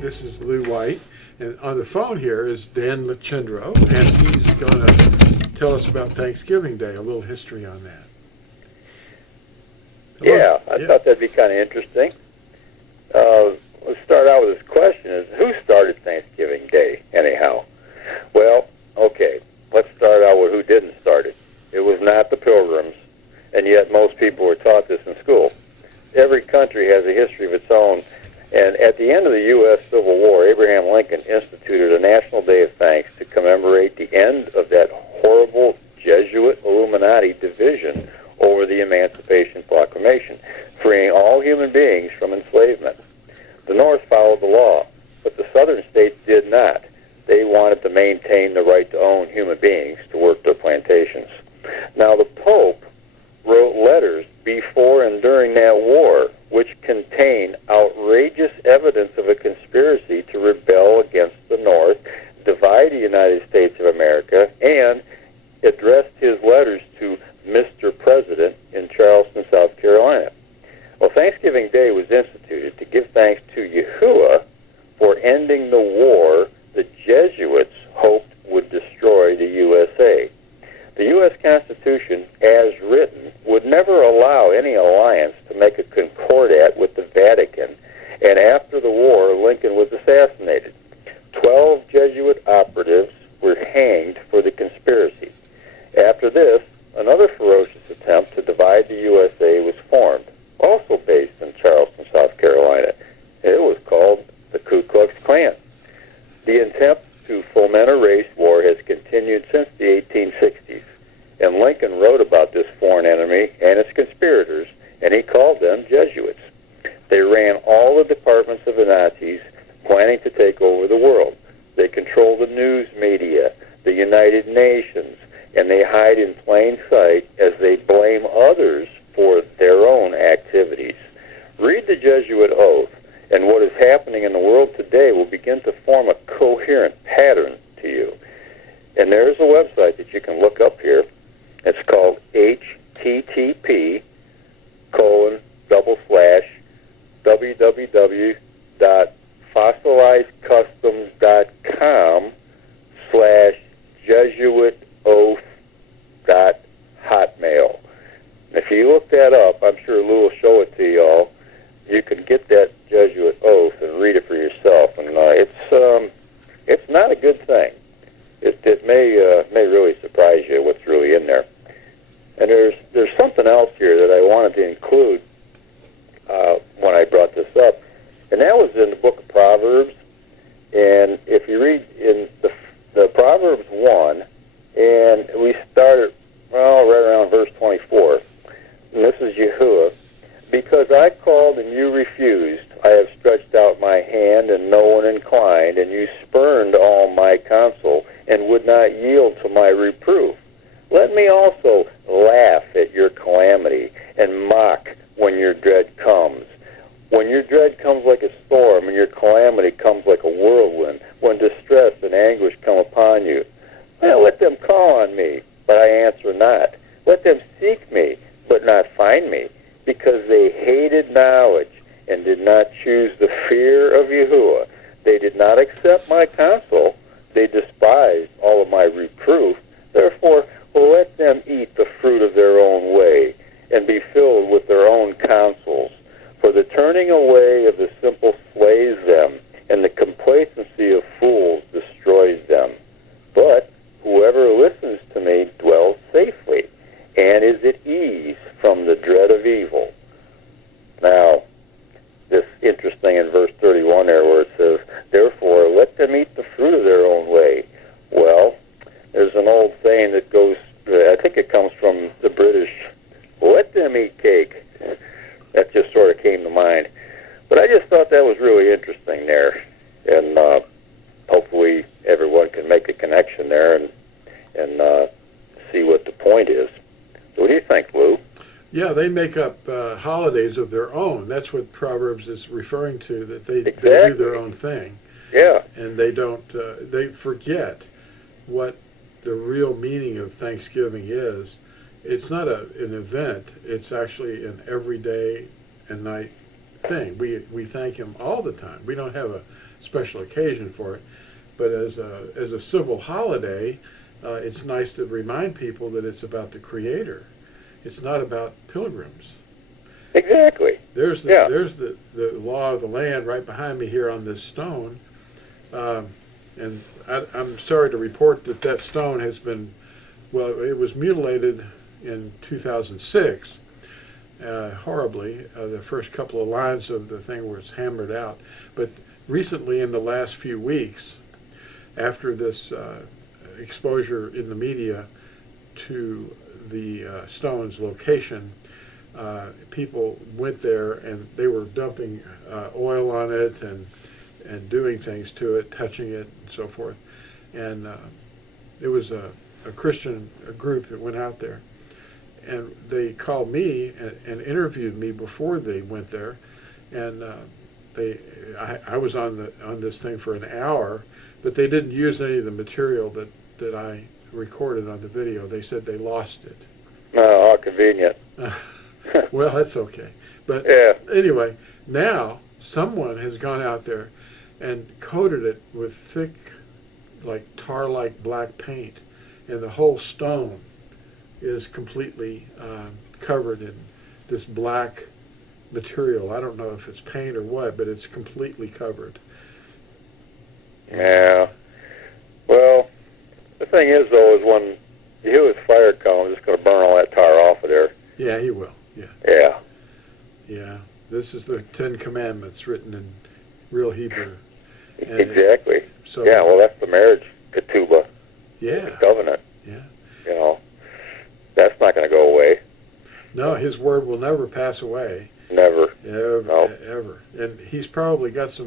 This is Lew White, and on the phone here is Dan Lachindro, and he's going to tell us about Thanksgiving Day, a little history on that. Hello? Yeah, I thought that'd be kind of interesting. Let's start out with this question: is who started Thanksgiving Day, anyhow? Well, okay, let's start out with who didn't start it. It was not the Pilgrims, and yet most people were taught this in school. Every country has a history of its own, and at the end of the U.S. Civil War, Abraham Lincoln instituted a National Day of Thanks to commemorate the end of that horrible Jesuit Illuminati division over the Emancipation Proclamation, freeing all human beings from enslavement. The North followed the law, but the Southern states did not. They wanted to maintain the right to own human beings to work their plantations. Now, the Pope wrote letters before and during that war which contain outrageous evidence of a conspiracy to rebel against the North, divide the United States of America, and addressed his letters to Mr. President in Charleston, South Carolina. Well, Thanksgiving Day was instituted to give thanks to Yahuwah for ending the war the Jesuits hoped would destroy the USA. The U.S. Constitution, as written, would never allow any alliance to make a concordat with the Vatican, and after the war, Lincoln was assassinated. 12 Jesuit operatives were hanged for the conspiracy. After this, another ferocious attempt to divide the USA was formed, also based in Charleston, South Carolina. It was called the Ku Klux Klan. The attempt to foment a race war has continued since the 1860s, and Lincoln wrote about this foreign enemy and its conspirators, and he called them Jesuits. They ran all the departments of the Nazis, planning to take over the world. They control the news media, the United Nations, and they hide in plain sight as they blame others for their own activities. Read the Jesuit Oath, and what is happening in the world today will begin to form a coherent pattern to you. And there's a website that you can look up here. It's called http://www.fossilizedcustoms.com/jesuitoath.hotmail. If you look that up, I'm sure Lou will show it to y'all. You can get that Jesuit Oath and read it for yourself. And it's not a good thing. It may really surprise you what's really in there. And there's something else here that I wanted to include when I brought this up, and that was in the book of Proverbs. And if you read in the Proverbs 1, and we started, right around verse 24, and this is Yahuwah. Because I called and you refused, I have stretched out my hand and no one inclined, and you spurned all my counsel and would not yield to my reproof. Let me also laugh at your calamity and mock when your dread comes. When your dread comes like a storm and your calamity comes like a whirlwind, when distress and anguish come upon you, well, let them call on me, but I answer not. Let them seek me, but not find me, because they hated knowledge and did not choose the fear of Yahuwah. They did not accept my counsel. They despised all of my reproof. Therefore, let them eat the fruit of their own way and be filled with their own counsels. For the turning away of the simple slays them, and the complacency of fools destroys them. But whoever listens to me dwells safely and is at ease from the dread of evil. Now, this interesting in verse 31 there where it says, therefore let them eat the fruit of their own way. Well, there's an old saying that goes, I think it comes from the British, let them eat cake. That just sort of came to mind. But I just thought that was really interesting there. And hopefully everyone can make a connection there and see what the point is. So what do you think, Lou? Yeah, they make up holidays of their own. That's what Proverbs is referring to, that they do their own thing. Yeah. And they don't, they forget what the real meaning of Thanksgiving is. It's not an event. It's actually an everyday and night thing. We thank him all the time. We don't have a special occasion for it, but as a civil holiday, it's nice to remind people that it's about the Creator. It's not about pilgrims. Exactly. There's the law of the land right behind me here on this stone, and I'm sorry to report that stone has been, well, it was mutilated in 2006. Horribly. The first couple of lines of the thing was hammered out. But recently, in the last few weeks, after this exposure in the media to the stone's location, people went there and they were dumping oil on it and doing things to it, touching it, and so forth. And it was a Christian group that went out there. And they called me and interviewed me before they went there, and I was on this thing for an hour, but they didn't use any of the material that I recorded on the video. They said they lost it. Oh, how convenient. Well, that's okay. But anyway, now someone has gone out there and coated it with thick, like tar-like black paint, and the whole stone is completely covered in this black material. I don't know if it's paint or what, but it's completely covered. Yeah. Well, the thing is, though, is when you hear this fire come, it's just going to burn all that tar off of there. Yeah, he will. Yeah. Yeah. Yeah. This is the Ten Commandments written in real Hebrew. And exactly. So, yeah, well, that's the marriage ketubah. Yeah. The covenant. Yeah. You know, that's not going to go away. No, his word will never pass away. Never. Ever. Nope. Ever. And he's probably got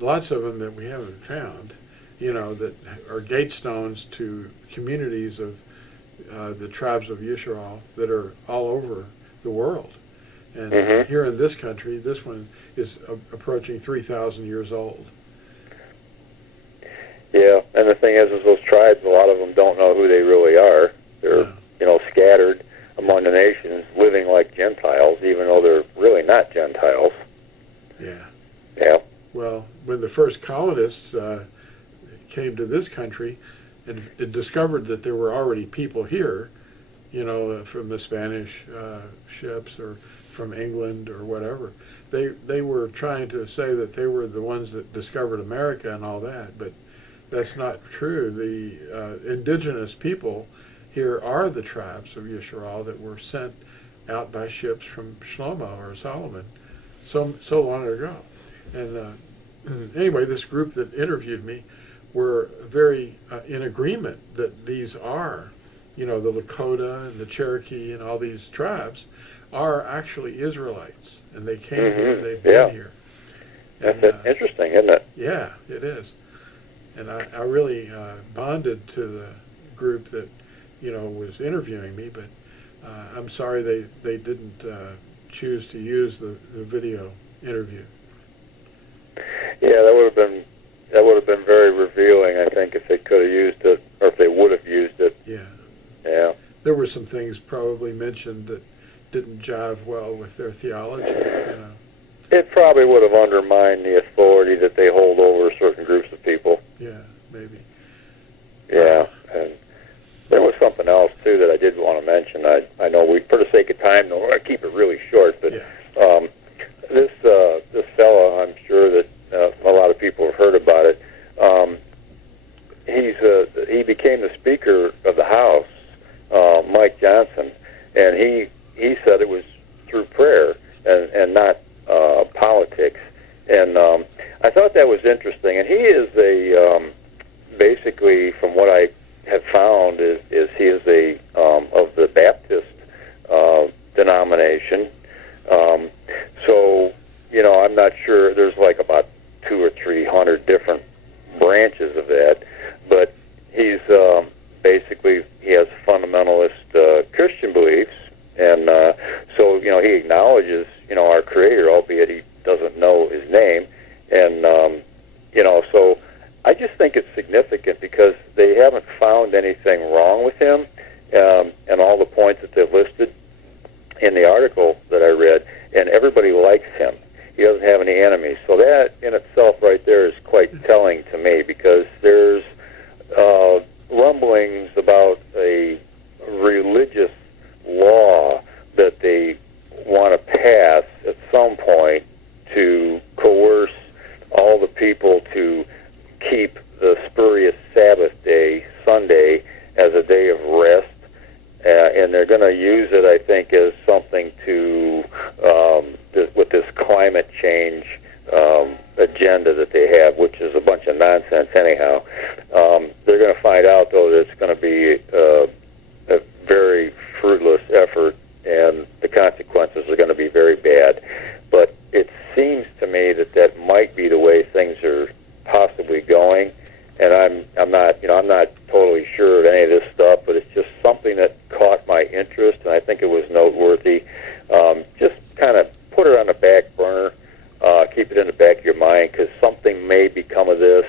lots of them that we haven't found, that are gate stones to communities of the tribes of Yisrael that are all over the world. And here in this country, this one is approaching 3,000 years old. Yeah, and the thing is those tribes, a lot of them don't know who they really are. They're, scattered among the nations, living like Gentiles, even though they're really not Gentiles. Yeah. Yeah. Well, when the first colonists came to this country and discovered that there were already people here, from the Spanish ships or from England or whatever, they were trying to say that they were the ones that discovered America and all that, but that's not true. The indigenous people here are the tribes of Yisrael that were sent out by ships from Shlomo or Solomon so long ago. And anyway, this group that interviewed me were very in agreement that these are, the Lakota and the Cherokee and all these tribes are actually Israelites, and they came here, they've been here. And, that's interesting, isn't it? Yeah, it is. And I really bonded to the group that, was interviewing me, but I'm sorry they didn't choose to use the video interview. Yeah, that would have been very revealing, I think, if they could have used it, or if they would have used it. Yeah. Yeah. There were some things probably mentioned that didn't jive well with their theology, It probably would have undermined the authority that they hold over certain groups of people. Yeah, maybe. Yeah, and there was something else, too, that I did want to mention. I know for the sake of time, though, I keep it really short, but this fellow, I'm sure that a lot of people have heard about it. He became the Speaker of the House, Mike Johnson, and he said it was through prayer and not politics. And I thought that was interesting. And he is basically, from what I have found, is he is of the Baptist denomination. So, I'm not sure. There's like about 200 or 300 different branches of that, but he's basically, he has fundamentalist Christian beliefs, and so he acknowledges our Creator, albeit he doesn't know His name, and so I just think it's significant because they haven't found anything wrong with him, and all the points that they've listed in the article that I read, and everybody likes him. he doesn't have any enemies. So that in itself right there is quite telling to me, because there's rumblings about a religious law that they want to pass at some point to coerce all the people to keep the spurious Sabbath day, Sunday, as a day of rest. And they're going to use it, I think, as something to, with this climate change agenda that they have, which is a bunch of nonsense anyhow. They're going to find out, though, that it's going to be a very fruitless effort, and the consequences are going to be very bad. But it seems to me that that might be the way things are possibly going. And I'm not totally sure of any of this stuff, but it's just something that caught my interest, and I think it was noteworthy. Just kind of put it on the back burner, keep it in the back of your mind, because something may become of this,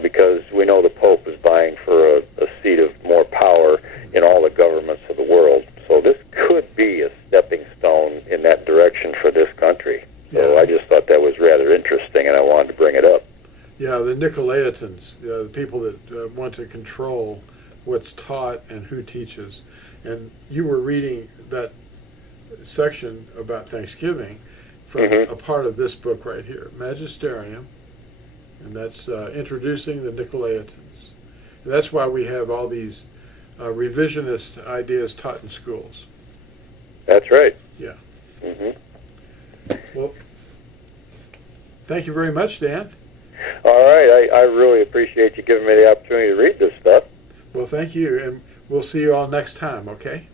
because we know the Pope is vying for a seat of more power in all the governments of the world. So this could be a stepping stone in that direction for this country. So I just thought that was rather interesting, and I wanted to bring it up. Yeah, the Nicolaitans, the people that want to control what's taught and who teaches. And you were reading that section about Thanksgiving from a part of this book right here, Magisterium, and that's introducing the Nicolaitans. And that's why we have all these revisionist ideas taught in schools. That's right. Yeah. Well, thank you very much, Dan. All right, I really appreciate you giving me the opportunity to read this stuff. Well, thank you, and we'll see you all next time, okay?